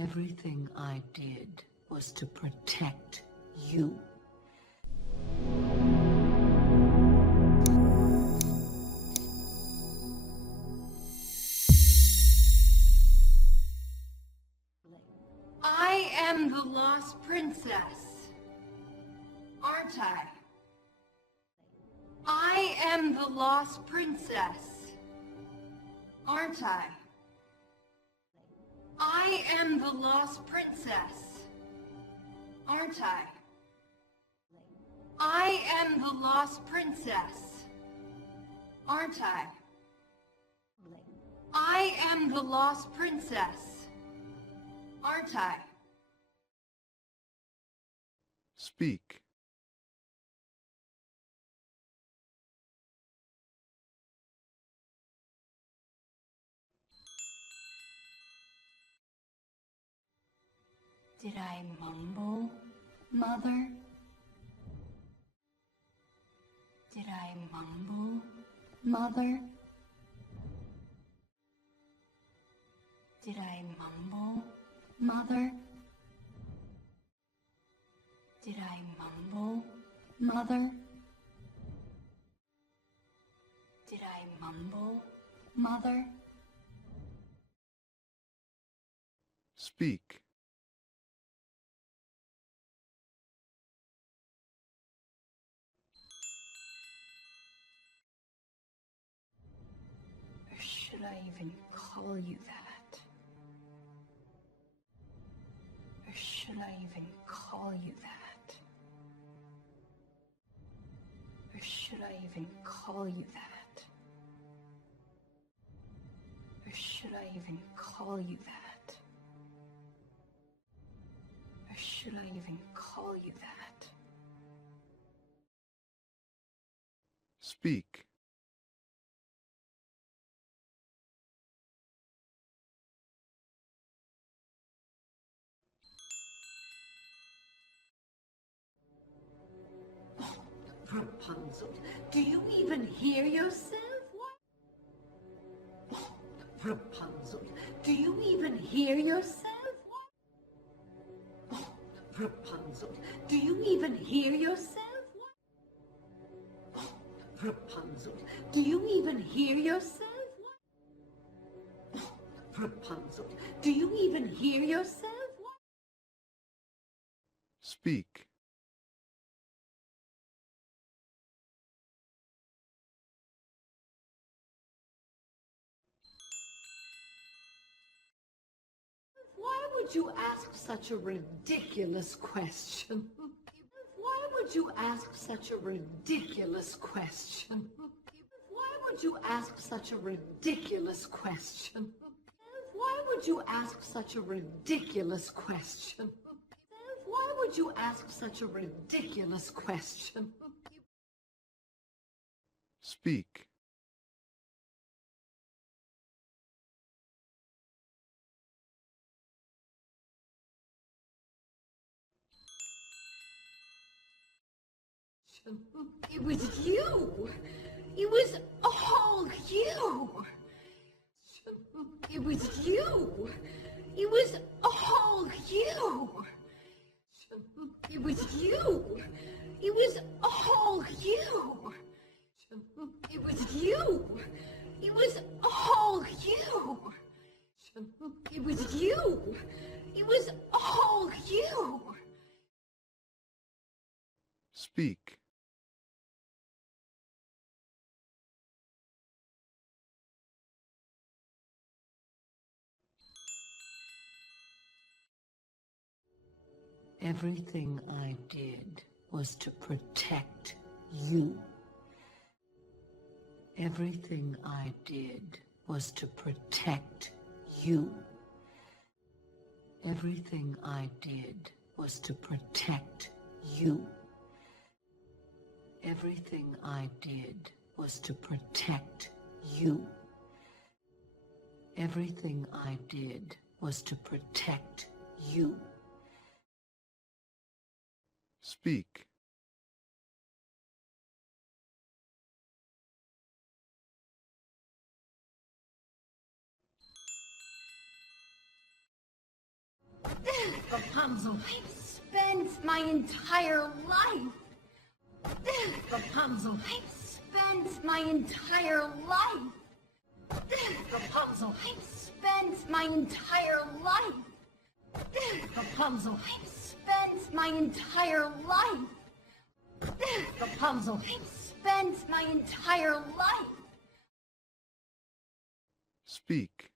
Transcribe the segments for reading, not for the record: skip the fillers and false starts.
Everything I did was to protect you. I am the lost princess, aren't I? I am the lost princess, aren't I? I am the lost princess, aren't I? I am the lost princess, aren't I? I am the lost princess, aren't I? Speak. Did I mumble, Mother? Did I mumble, Mother? Did I mumble, Mother? Did I mumble, Mother? Did I mumble, Mother? Speak. Or should I even call you that? Or should I even call you that? Or should I even call you that? Or should I even call you that? Or should I even call you that? Speak. Rapunzel, do you even hear yourself? What? Oh, Rapunzel, do you even hear yourself? What? Oh, Rapunzel, do you even hear yourself? What? Oh, Rapunzel, do you even hear yourself? What? Oh, Rapunzel, do you even hear yourself? What? Speak. Why would you ask such a ridiculous question? Why would you ask such a ridiculous question? Why would you ask such a ridiculous question? Why would you ask such a ridiculous question? Why would you ask such a ridiculous question? Speak. It was you. It was all you. It was you. It was all you. It was you. It was all you. It was you. It was all you. It was you. It was all you. Speak. Everything I did was to protect you. Everything I did was to protect you. Everything I did was to protect you. Everything I did was to protect you. Everything I did was to protect you. Speak. Rapunzel. I've spent my entire life. Rapunzel. I've spent my entire life. Rapunzel. I've spent my entire life. Rapunzel. I've spent my entire life. Rapunzel. I've spent my entire life. Speak.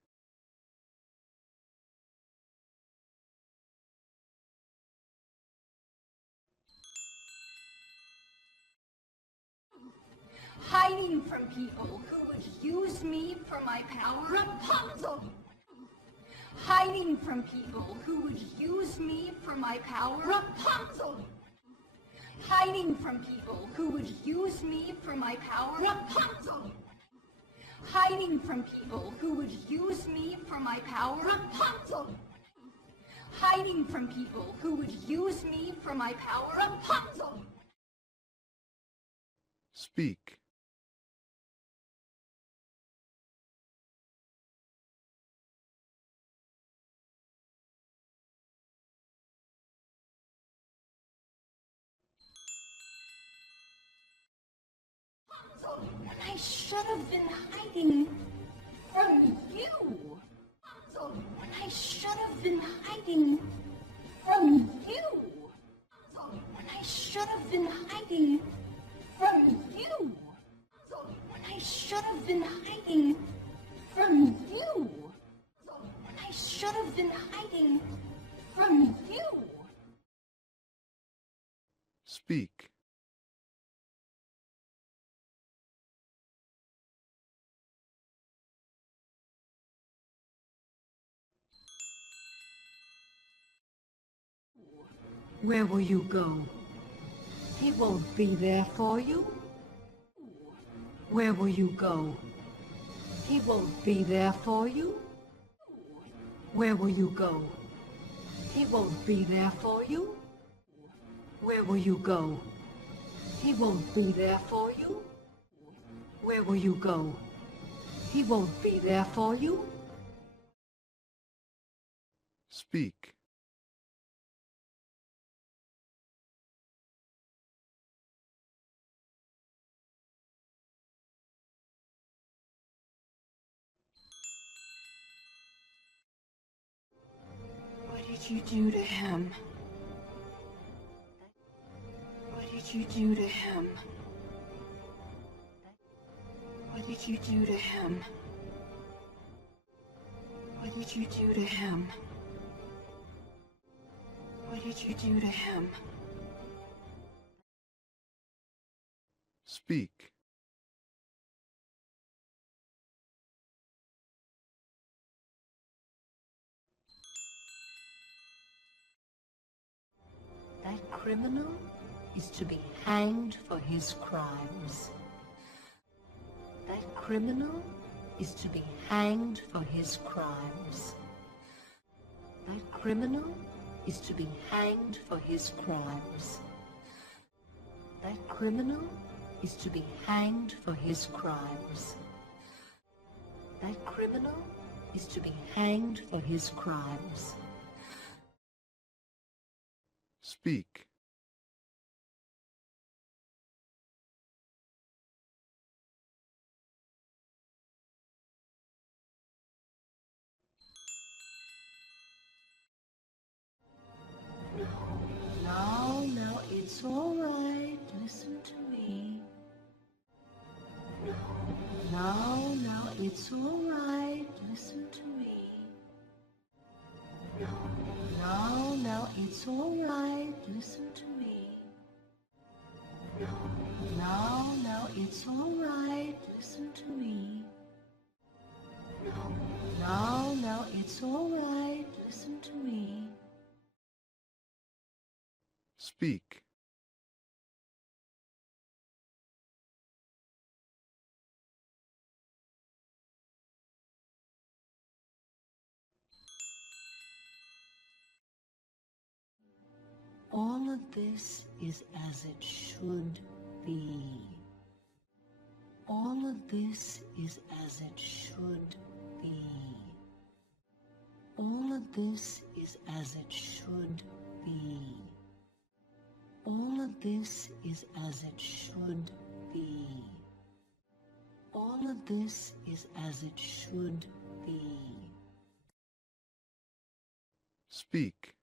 Hiding from people who would use me for my power. Rapunzel. Hiding from people who would use me for my power. Rapunzel. Hiding from people who would use me for my power. Rapunzel. Hiding from people who would use me for my power. Rapunzel. Hiding from people who would use me for my power. Rapunzel. Speak. When I should have been hiding from you. When I should have been hiding from you. When I should have been hiding from you. When I should have been hiding from you. When I should have been hiding from you. Speak. Where will you go? He won't be there for you. Where will you go? He won't be there for you. Where will you go? He won't be there for you. Where will you go? He won't be there for you. Where will you go? He won't be there for you. Speak. What did you do to him? What did you do to him? What did you do to him? What did you do to him? What did you do to him? Speak. That criminal is to be hanged for his crimes. That criminal is to be hanged for his crimes. That criminal is to be hanged for his crimes. That criminal is to be hanged for his crimes. That criminal is to be hanged for his crimes. Speak. No, it's all right. Listen to me. No, it's all right. Listen to me. No, it's all right. Listen to me. No, it's all right. Listen to me. No, it's all right. Listen to me. Speak. All of this is as it should be. All of this is as it should be. All of this is as it should be. All of this is as it should be. All of this is as it should be. Speak.